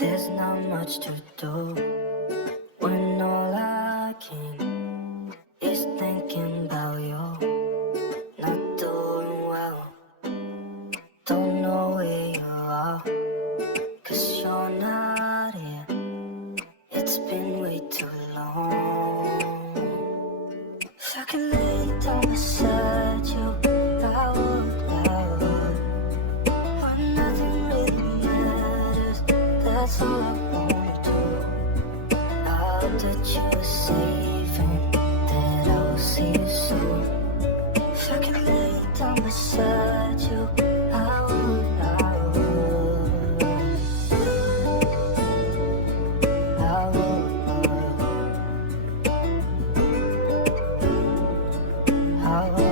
There's not much to do when all I can is thinking about you. Not doing well, don't know where you are, 'cause you're not here. It's been way too long. If I can lay down beside you, I would. But nothing really matters, that's all I wanna do. I hope that you are safe and that I will see you soon. If I can lay down beside you, I would. I would.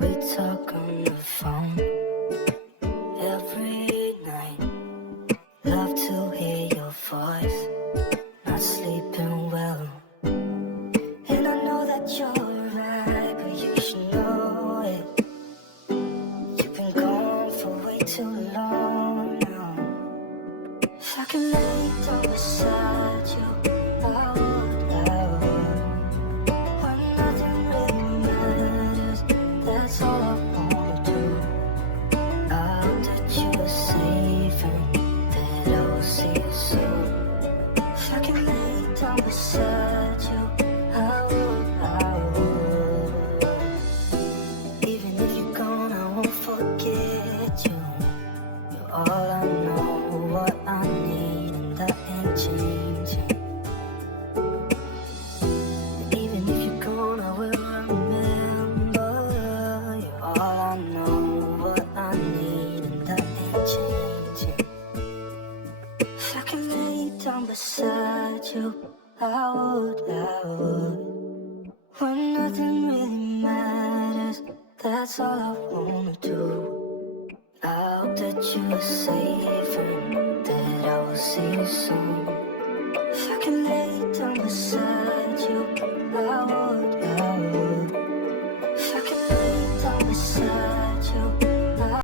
We talk on the phone every night. Love to hear your voice. Not sleeping well, and I know that you're right, but you should know it. You've been gone for way too long now. If I can lay down beside you, I would. When nothing really matters, that's all I wanna do. I hope that you are safe and that I will see you soon. If I can lay down beside you, I would. Even if you're gone, I won't forget you. You're all I know, what I need, and that ain't changing. Even if you're gone, I will remember. You're all I know, what I need, and that ain't changing. If I can lay down beside you, I would. When nothing really matters, that's all I wanna do. I hope that you are safe and that I will see you soon. If I can lay down beside